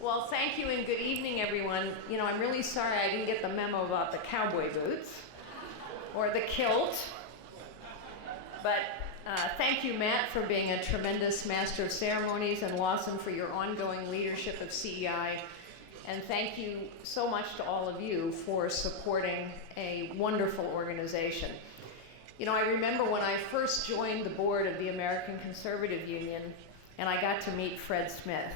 Well, thank you and good evening, everyone. You know, I'm really sorry I didn't get the memo about the cowboy boots or the kilt. But thank you, Matt, for being a tremendous master of ceremonies, and Lawson for your ongoing leadership of CEI. And thank you so much to all of you for supporting a wonderful organization. You know, I remember when I first joined the board of the American Conservative Union, and I got to meet Fred Smith.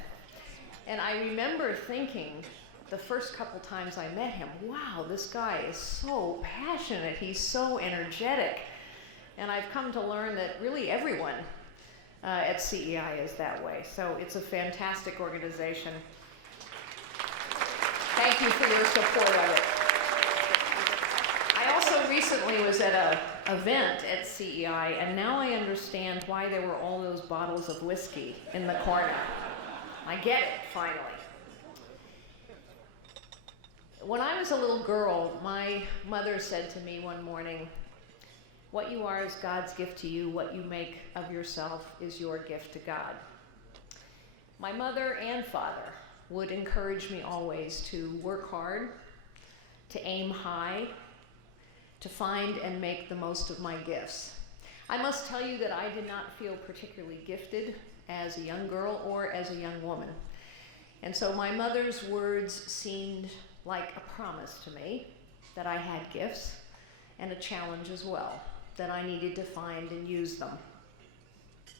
And I remember thinking the first couple times I met him, wow, this guy is so passionate, he's so energetic. And I've come to learn that really everyone at CEI is that way. So it's a fantastic organization. Thank you for your support of it. I also recently was at an event at CEI, and now I understand why there were all those bottles of whiskey in the corner. I get it, finally. When I was a little girl, my mother said to me one morning, "What you are is God's gift to you. What you make of yourself is your gift to God." My mother and father would encourage me always to work hard, to aim high, to find and make the most of my gifts. I must tell you that I did not feel particularly gifted as a young girl or as a young woman. And so my mother's words seemed like a promise to me that I had gifts, and a challenge as well, that I needed to find and use them.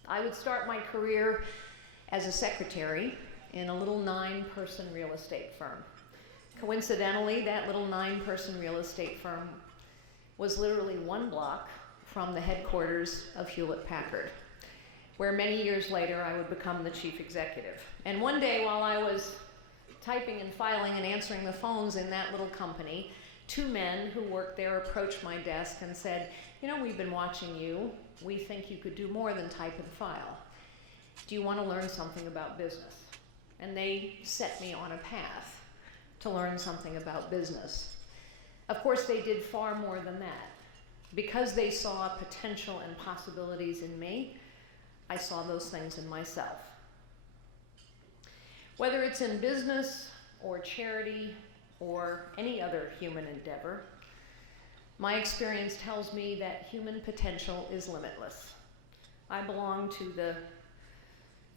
I would start my career as a secretary in a little 9-person real estate firm. Coincidentally, that little 9-person real estate firm was literally 1 block from the headquarters of Hewlett-Packard, where many years later I would become the chief executive. And one day while I was typing and filing and answering the phones in that little company, 2 men who worked there approached my desk and said, "You know, we've been watching you. We think you could do more than type and file. Do you want to learn something about business?" And they set me on a path to learn something about business. Of course, they did far more than that. Because they saw potential and possibilities in me, I saw those things in myself. Whether it's in business or charity or any other human endeavor, my experience tells me that human potential is limitless. I belong to the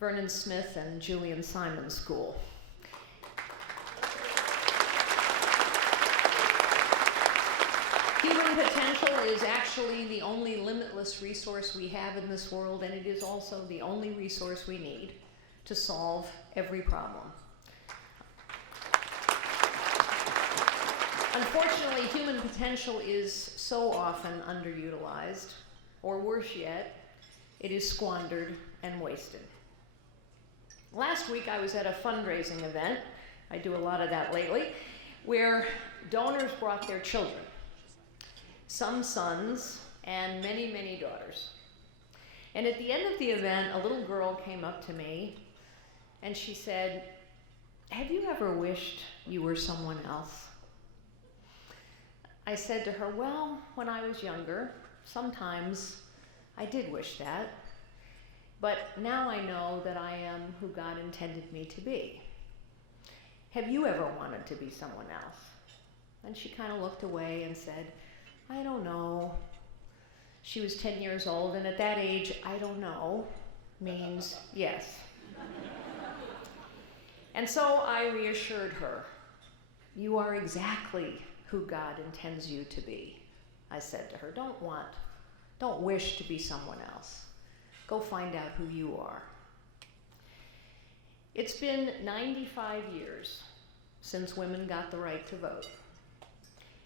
Vernon Smith and Julian Simon School. Human potential is actually the only limitless resource we have in this world, and it is also the only resource we need to solve every problem. Unfortunately, human potential is so often underutilized, or worse yet, it is squandered and wasted. Last week I was at a fundraising event, I do a lot of that lately, where donors brought their children, some sons and many, many daughters. And at the end of the event, a little girl came up to me and she said, "Have you ever wished you were someone else?" I said to her, "Well, when I was younger, sometimes I did wish that. But now I know that I am who God intended me to be. Have you ever wanted to be someone else?" And she kind of looked away and said, "I don't know." She was 10 years old, and at that age, "I don't know" means yes. And so I reassured her, "You are exactly who God intends you to be." I said to her, don't wish to be someone else. Go find out who you are. It's been 95 years since women got the right to vote.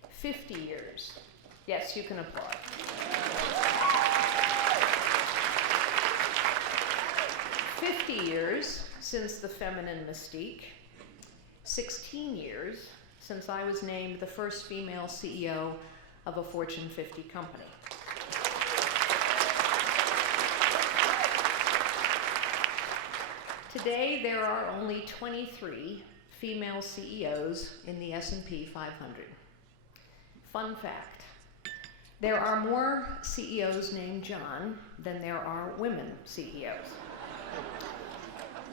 50 years. Yes, you can applaud. 50 years since the feminine mystique. 16 years since I was named the first female CEO of a Fortune 50 company. Today, there are only 23 female CEOs in the S&P 500. Fun fact, there are more CEOs named John than there are women CEOs.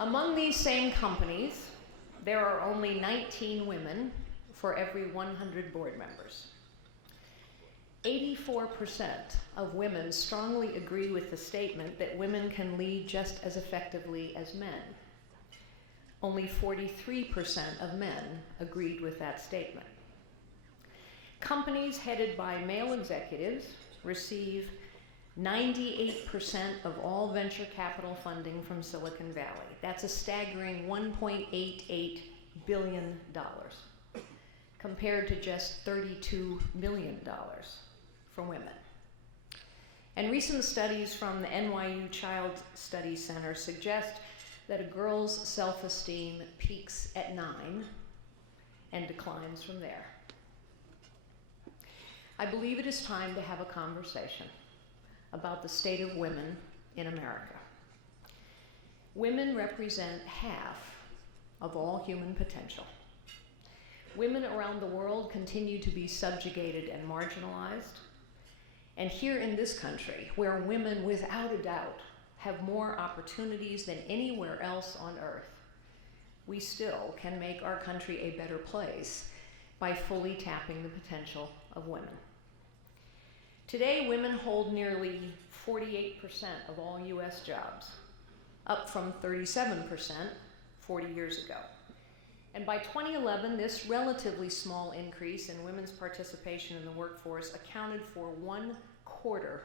Among these same companies, there are only 19 women for every 100 board members. 84% of women strongly agree with the statement that women can lead just as effectively as men. Only 43% of men agreed with that statement. Companies headed by male executives receive 98% of all venture capital funding from Silicon Valley. That's a staggering $1.88 billion, compared to just $32 million for women. And recent studies from the NYU Child Study Center suggest that a girl's self-esteem peaks at 9 and declines from there. I believe it is time to have a conversation about the state of women in America. Women represent half of all human potential. Women around the world continue to be subjugated and marginalized. And here in this country, where women without a doubt have more opportunities than anywhere else on earth, we still can make our country a better place by fully tapping the potential of women. Today, women hold nearly 48% of all US jobs, up from 37% 40 years ago. And by 2011, this relatively small increase in women's participation in the workforce accounted for 1/4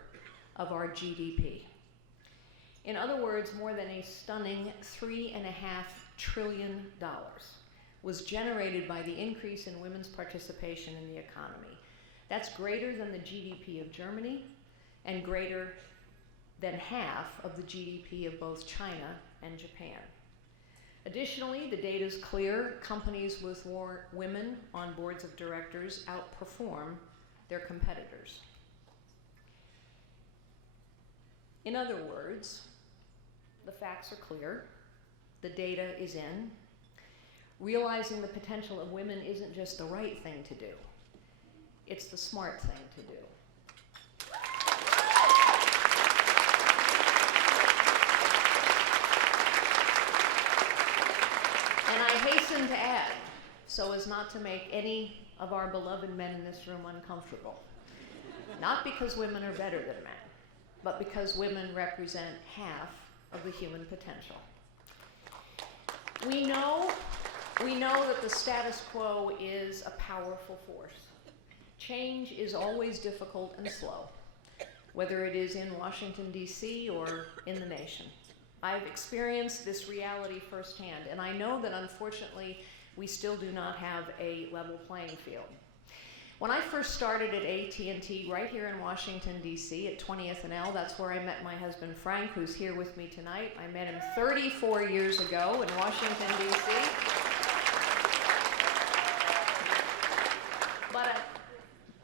of our GDP. In other words, more than a stunning $3.5 trillion was generated by the increase in women's participation in the economy. That's greater than the GDP of Germany and greater than half of the GDP of both China and Japan. Additionally, the data is clear. Companies with more women on boards of directors outperform their competitors. In other words, the facts are clear, the data is in. Realizing the potential of women isn't just the right thing to do, it's the smart thing to do. And I hasten to add, so as not to make any of our beloved men in this room uncomfortable, not because women are better than men, but because women represent half of the human potential. We know that the status quo is a powerful force. Change is always difficult and slow, whether it is in Washington, D.C. or in the nation. I've experienced this reality firsthand, and I know that unfortunately we still do not have a level playing field. When I first started at AT&T right here in Washington, D.C. at 20th and L, that's where I met my husband Frank, who's here with me tonight. I met him 34 years ago in Washington, D.C. But at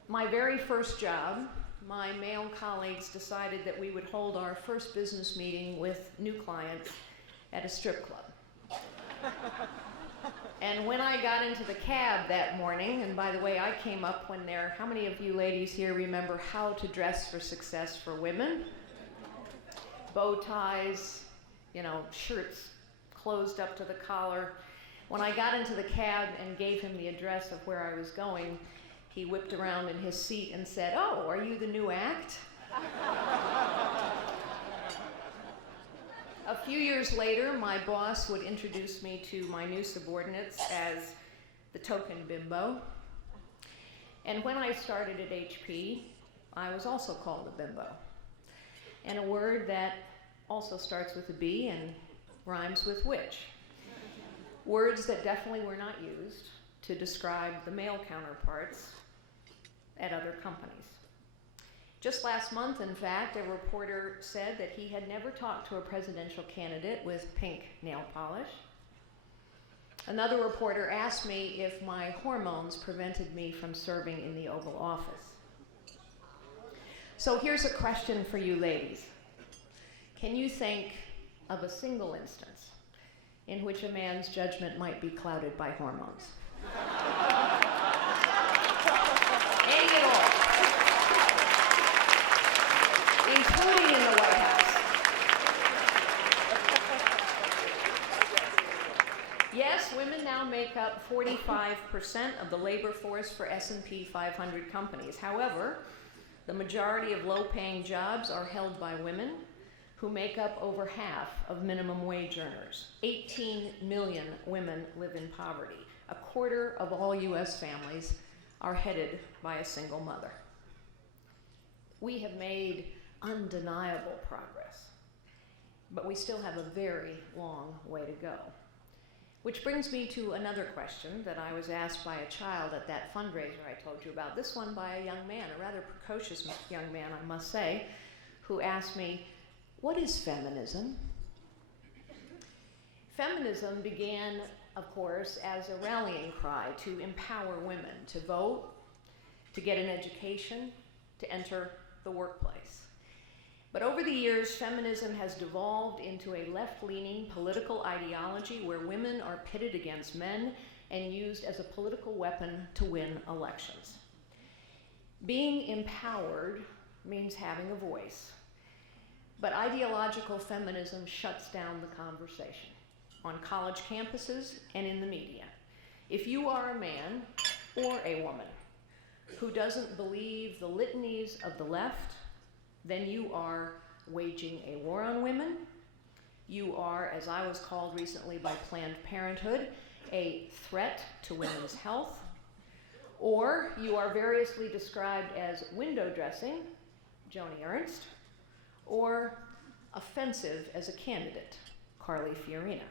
my very first job, my male colleagues decided that we would hold our first business meeting with new clients at a strip club. And when I got into the cab that morning, and by the way, I came up when how many of you ladies here remember how to dress for success for women? Bow ties, shirts closed up to the collar. When I got into the cab and gave him the address of where I was going, he whipped around in his seat and said, "Oh, are you the new act?" A few years later, my boss would introduce me to my new subordinates as the token bimbo. And when I started at HP, I was also called a bimbo. And a word that also starts with a B and rhymes with which. Words that definitely were not used to describe the male counterparts at other companies. Just last month, in fact, a reporter said that he had never talked to a presidential candidate with pink nail polish. Another reporter asked me if my hormones prevented me from serving in the Oval Office. So here's a question for you ladies. Can you think of a single instance in which a man's judgment might be clouded by hormones? Any at all. Including in the White House. Yes, Yes, women now make up 45% of the labor force for S&P 500 companies. However, the majority of low-paying jobs are held by women, who make up over half of minimum wage earners. 18 million women live in poverty. A quarter of all U.S. families are headed by a single mother. We have made undeniable progress, but we still have a very long way to go. Which brings me to another question that I was asked by a child at that fundraiser I told you about, this one by a young man, a rather precocious young man, I must say, who asked me, "What is feminism?" Feminism began, of course, as a rallying cry to empower women to vote, to get an education, to enter the workplace. But over the years, feminism has devolved into a left-leaning political ideology where women are pitted against men and used as a political weapon to win elections. Being empowered means having a voice, but ideological feminism shuts down the conversation on college campuses and in the media. If you are a man or a woman who doesn't believe the litanies of the left, then you are waging a war on women. You are, as I was called recently by Planned Parenthood, a threat to women's health. Or you are variously described as window dressing, Joni Ernst, or offensive as a candidate, Carly Fiorina.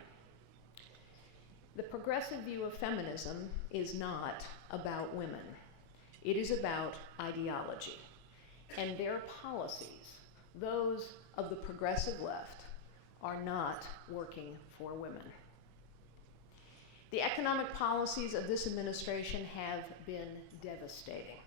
The progressive view of feminism is not about women. It is about ideology. And their policies, those of the progressive left, are not working for women. The economic policies of this administration have been devastating.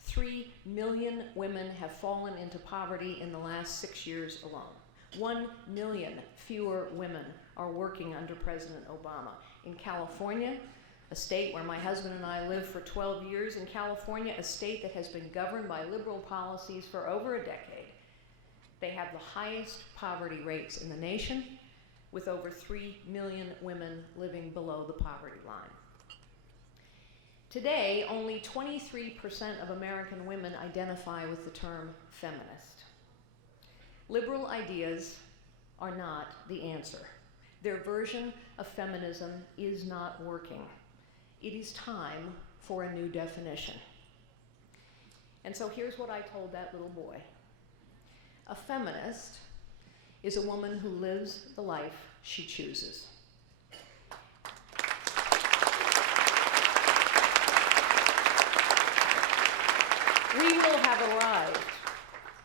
3 million women have fallen into poverty in the last 6 years alone. 1 million fewer women are working under President Obama. In California, a state where my husband and I lived for 12 years, in California, a state that has been governed by liberal policies for over a decade, they have the highest poverty rates in the nation, with over 3 million women living below the poverty line. Today, only 23% of American women identify with the term feminist. Liberal ideas are not the answer. Their version of feminism is not working. It is time for a new definition. And so here's what I told that little boy. A feminist is a woman who lives the life she chooses. We will have arrived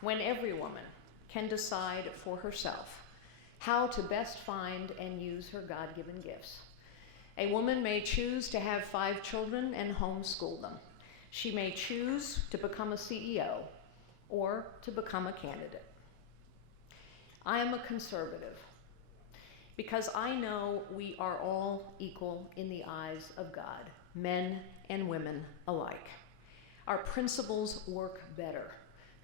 when every woman can decide for herself how to best find and use her God-given gifts. A woman may choose to have 5 children and homeschool them. She may choose to become a CEO or to become a candidate. I am a conservative because I know we are all equal in the eyes of God, men and women alike. Our principles work better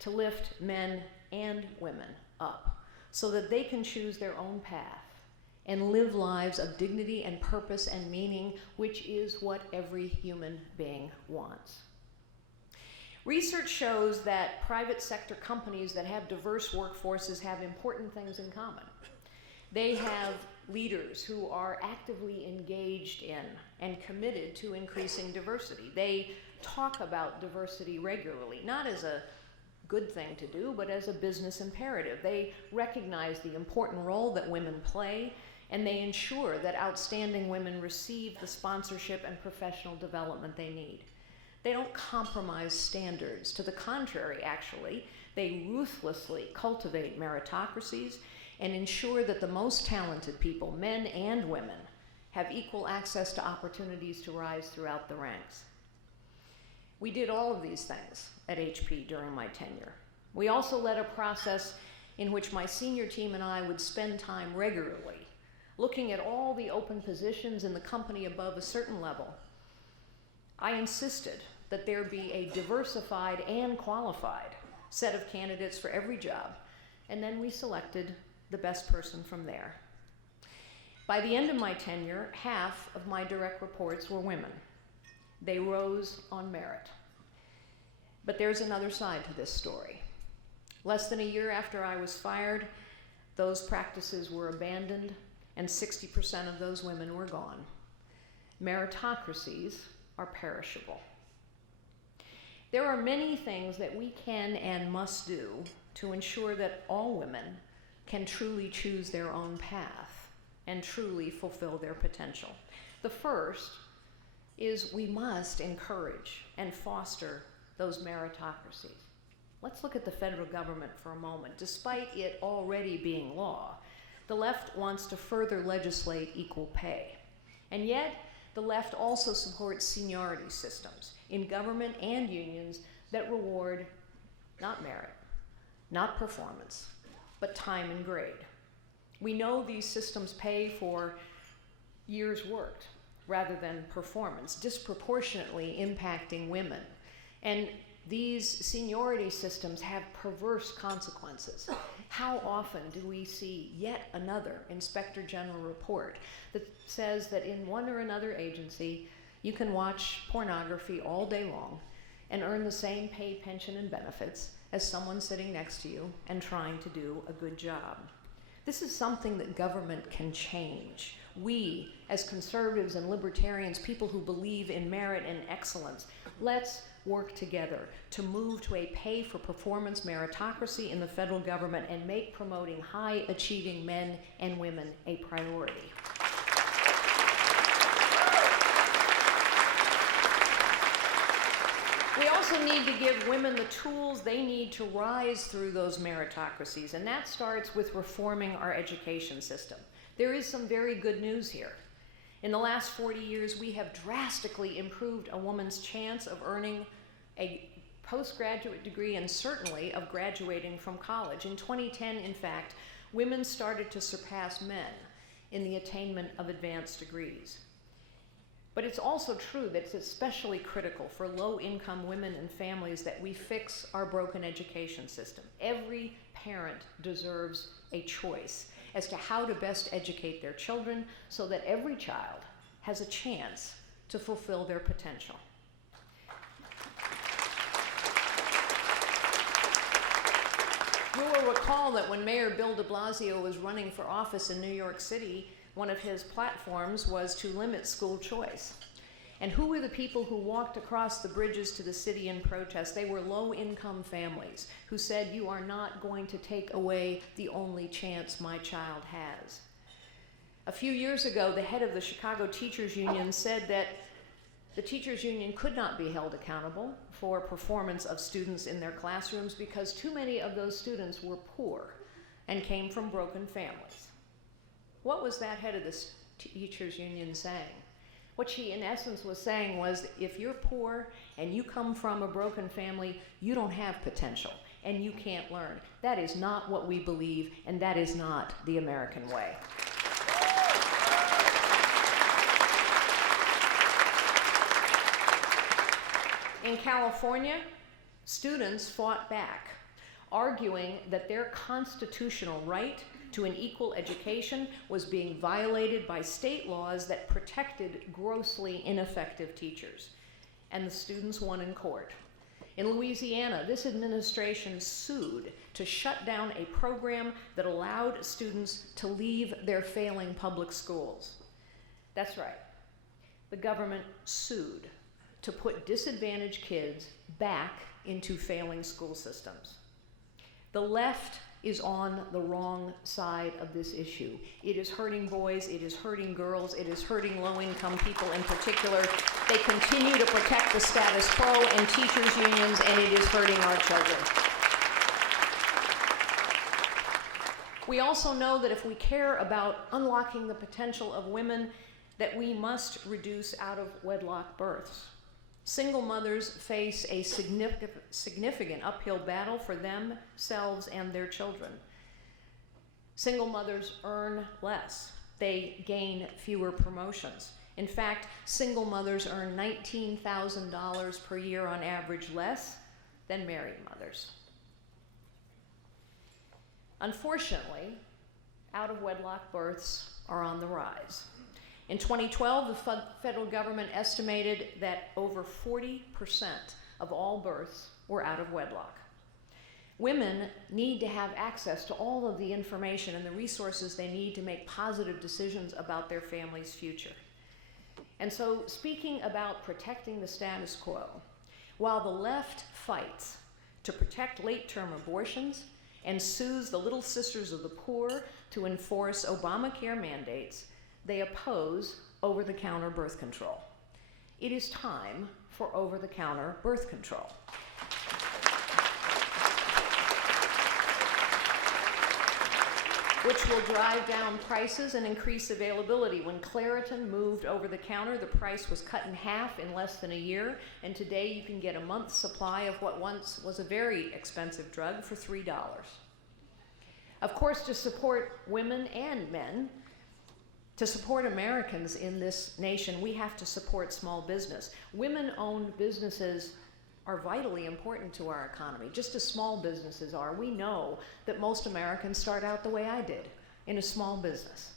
to lift men and women up so that they can choose their own path and live lives of dignity and purpose and meaning, which is what every human being wants. Research shows that private sector companies that have diverse workforces have important things in common. They have leaders who are actively engaged in and committed to increasing diversity. They talk about diversity regularly, not as a good thing to do, but as a business imperative. They recognize the important role that women play, and they ensure that outstanding women receive the sponsorship and professional development they need. They don't compromise standards. To the contrary, actually, they ruthlessly cultivate meritocracies and ensure that the most talented people, men and women, have equal access to opportunities to rise throughout the ranks. We did all of these things at HP during my tenure. We also led a process in which my senior team and I would spend time regularly looking at all the open positions in the company above a certain level. I insisted that there be a diversified and qualified set of candidates for every job, and then we selected the best person from there. By the end of my tenure, half of my direct reports were women. They rose on merit. But there's another side to this story. Less than a year after I was fired, those practices were abandoned, and 60% of those women were gone. Meritocracies are perishable. There are many things that we can and must do to ensure that all women can truly choose their own path and truly fulfill their potential. The first is we must encourage and foster those meritocracies. Let's look at the federal government for a moment. Despite it already being law, the left wants to further legislate equal pay. And yet, the left also supports seniority systems in government and unions that reward not merit, not performance, but time and grade. We know these systems pay for years worked rather than performance, disproportionately impacting women. And these seniority systems have perverse consequences. How often do we see yet another Inspector General report that says that in one or another agency, you can watch pornography all day long and earn the same pay, pension, and benefits as someone sitting next to you and trying to do a good job? This is something that government can change. We, as conservatives and libertarians, people who believe in merit and excellence, let's work together to move to a pay-for-performance meritocracy in the federal government and make promoting high-achieving men and women a priority. We also need to give women the tools they need to rise through those meritocracies, and that starts with reforming our education system. There is some very good news here. In the last 40 years, we have drastically improved a woman's chance of earning a postgraduate degree and certainly of graduating from college. In 2010, in fact, women started to surpass men in the attainment of advanced degrees. But it's also true that it's especially critical for low-income women and families that we fix our broken education system. Every parent deserves a choice as to how to best educate their children so that every child has a chance to fulfill their potential. You will recall that when Mayor Bill de Blasio was running for office in New York City, one of his platforms was to limit school choice. And who were the people who walked across the bridges to the city in protest? They were low-income families who said, "You are not going to take away the only chance my child has." A few years ago, the head of the Chicago Teachers Union said that the teachers union could not be held accountable for performance of students in their classrooms because too many of those students were poor and came from broken families. What was that head of the teachers union saying? What she in essence was saying was, if you're poor and you come from a broken family, you don't have potential and you can't learn. That is not what we believe, and that is not the American way. In California, students fought back, arguing that their constitutional right to an equal education was being violated by state laws that protected grossly ineffective teachers. And the students won in court. In Louisiana, this administration sued to shut down a program that allowed students to leave their failing public schools. That's right. The government sued to put disadvantaged kids back into failing school systems. The left is on the wrong side of this issue. It is hurting boys, it is hurting girls, it is hurting low-income people in particular. They continue to protect the status quo and teachers' unions, and it is hurting our children. We also know that if we care about unlocking the potential of women, that we must reduce out-of-wedlock births. Single mothers face a significant uphill battle for themselves and their children. Single mothers earn less. They gain fewer promotions. In fact, single mothers earn $19,000 per year on average less than married mothers. Unfortunately, out-of-wedlock births are on the rise. In 2012, the federal government estimated that over 40% of all births were out of wedlock. Women need to have access to all of the information and the resources they need to make positive decisions about their family's future. And so, speaking about protecting the status quo, while the left fights to protect late-term abortions and sues the Little Sisters of the Poor to enforce Obamacare mandates, they oppose over-the-counter birth control. It is time for over-the-counter birth control. Which will drive down prices and increase availability. When Claritin moved over the counter, the price was cut in half in less than a year, and today you can get a month's supply of what once was a very expensive drug for $3. Of course, to support women and men, to support Americans in this nation, we have to support small business. Women-owned businesses are vitally important to our economy, just as small businesses are. We know that most Americans start out the way I did, in a small business.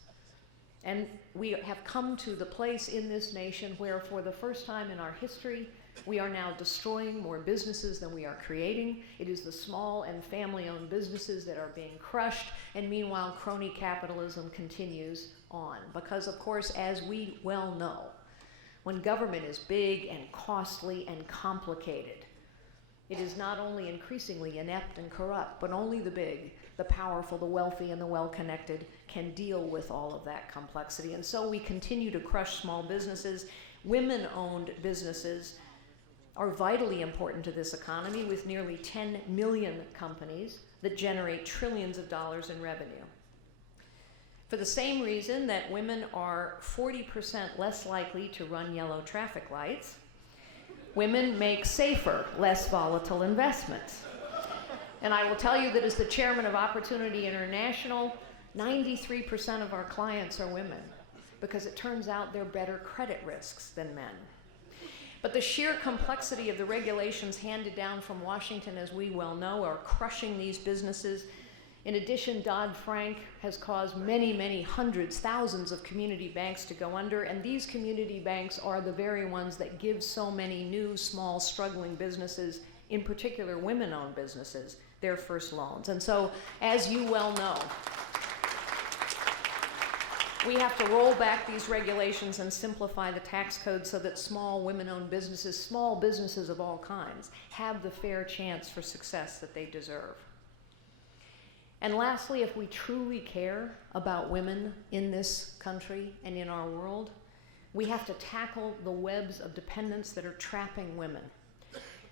And we have come to the place in this nation where, for the first time in our history, we are now destroying more businesses than we are creating. It is the small and family-owned businesses that are being crushed, and meanwhile, crony capitalism continues on. Because, of course, as we well know, when government is big and costly and complicated, it is not only increasingly inept and corrupt, but only the big, the powerful, the wealthy, and the well-connected can deal with all of that complexity. And so we continue to crush small businesses. Women-owned businesses are vitally important to this economy, with nearly 10 million companies that generate trillions of dollars in revenue. For the same reason that women are 40% less likely to run yellow traffic lights, women make safer, less volatile investments. And I will tell you that as the chairman of Opportunity International, 93% of our clients are women, because it turns out they're better credit risks than men. But the sheer complexity of the regulations handed down from Washington, as we well know, are crushing these businesses. In addition, Dodd-Frank has caused many, many hundreds, thousands of community banks to go under, and these community banks are the very ones that give so many new, small, struggling businesses, in particular women-owned businesses, their first loans. And so, as you well know, we have to roll back these regulations and simplify the tax code so that small women-owned businesses, small businesses of all kinds, have the fair chance for success that they deserve. And lastly, if we truly care about women in this country and in our world, we have to tackle the webs of dependence that are trapping women.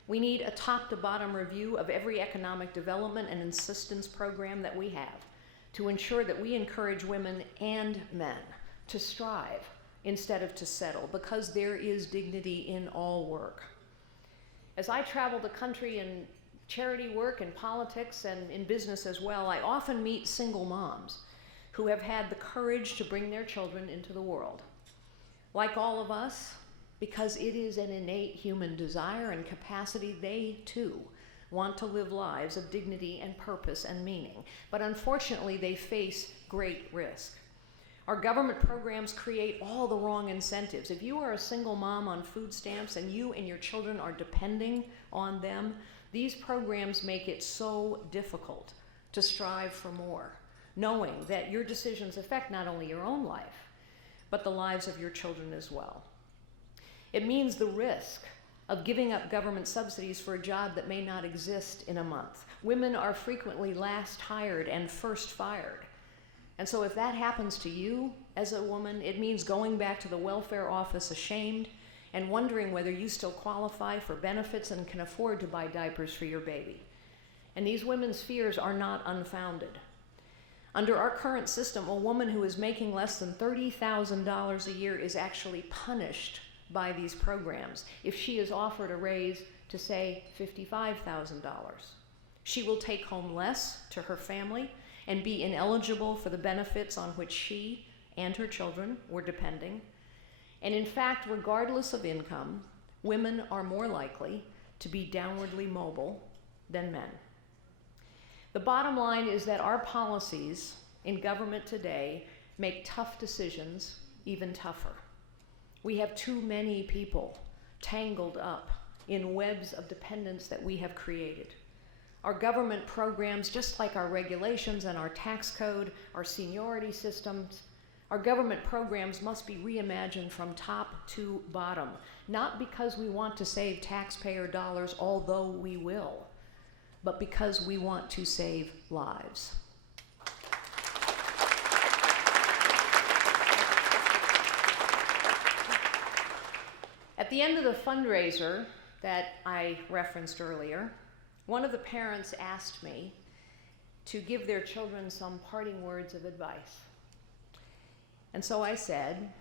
We need a top-to-bottom review of every economic development and assistance program that we have to ensure that we encourage women and men to strive instead of to settle, because there is dignity in all work. As I travel the country in charity work and politics and in business as well, I often meet single moms who have had the courage to bring their children into the world. Like all of us, because it is an innate human desire and capacity, they too want to live lives of dignity and purpose and meaning. But unfortunately, they face great risk. Our government programs create all the wrong incentives. If you are a single mom on food stamps and you and your children are depending on them, these programs make it so difficult to strive for more, knowing that your decisions affect not only your own life, but the lives of your children as well. It means the risk of giving up government subsidies for a job that may not exist in a month. Women are frequently last hired and first fired. And so if that happens to you as a woman, it means going back to the welfare office ashamed and wondering whether you still qualify for benefits and can afford to buy diapers for your baby. And these women's fears are not unfounded. Under our current system, a woman who is making less than $30,000 a year is actually punished by these programs if she is offered a raise to, say, $55,000. She will take home less to her family and be ineligible for the benefits on which she and her children were depending. And in fact, regardless of income, women are more likely to be downwardly mobile than men. The bottom line is that our policies in government today make tough decisions even tougher. We have too many people tangled up in webs of dependence that we have created. Our government programs, just like our regulations and our tax code, our seniority systems, our government programs must be reimagined from top to bottom, not because we want to save taxpayer dollars, although we will, but because we want to save lives. At the end of the fundraiser that I referenced earlier, one of the parents asked me to give their children some parting words of advice. And so I said,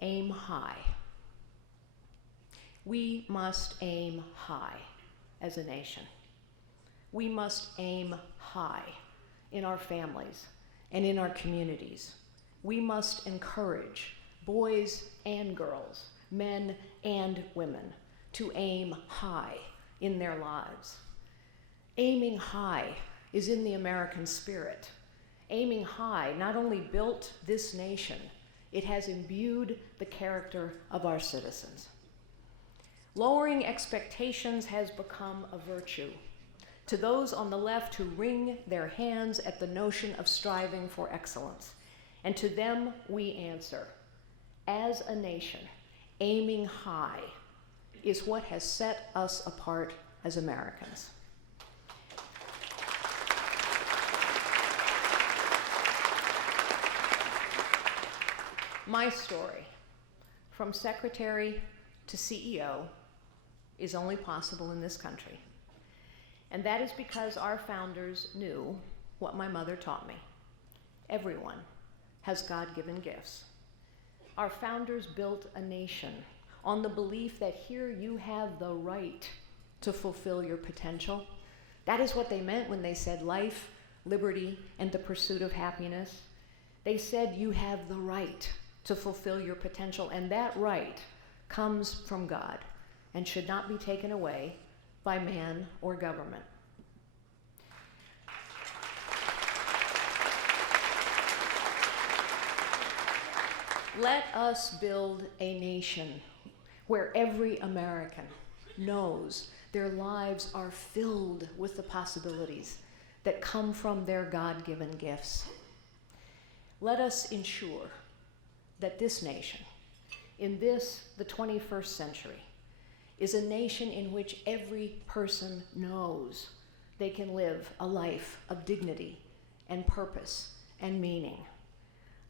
aim high. We must aim high as a nation. We must aim high in our families and in our communities. We must encourage boys and girls, men and women, to aim high in their lives. Aiming high is in the American spirit. Aiming high not only built this nation, it has imbued the character of our citizens. Lowering expectations has become a virtue. To those on the left who wring their hands at the notion of striving for excellence, and to them we answer, as a nation, aiming high is what has set us apart as Americans. My story, from secretary to CEO, is only possible in this country. And that is because our founders knew what my mother taught me. Everyone has God-given gifts. Our founders built a nation on the belief that here you have the right to fulfill your potential. That is what they meant when they said life, liberty, and the pursuit of happiness. They said you have the right to fulfill your potential, and that right comes from God and should not be taken away by man or government. Let us build a nation where every American knows their lives are filled with the possibilities that come from their God-given gifts. Let us ensure that this nation, in this, the 21st century, is a nation in which every person knows they can live a life of dignity and purpose and meaning.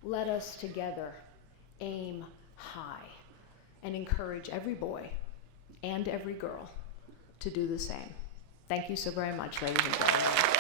Let us together aim high and encourage every boy and every girl to do the same. Thank you so very much, ladies and gentlemen.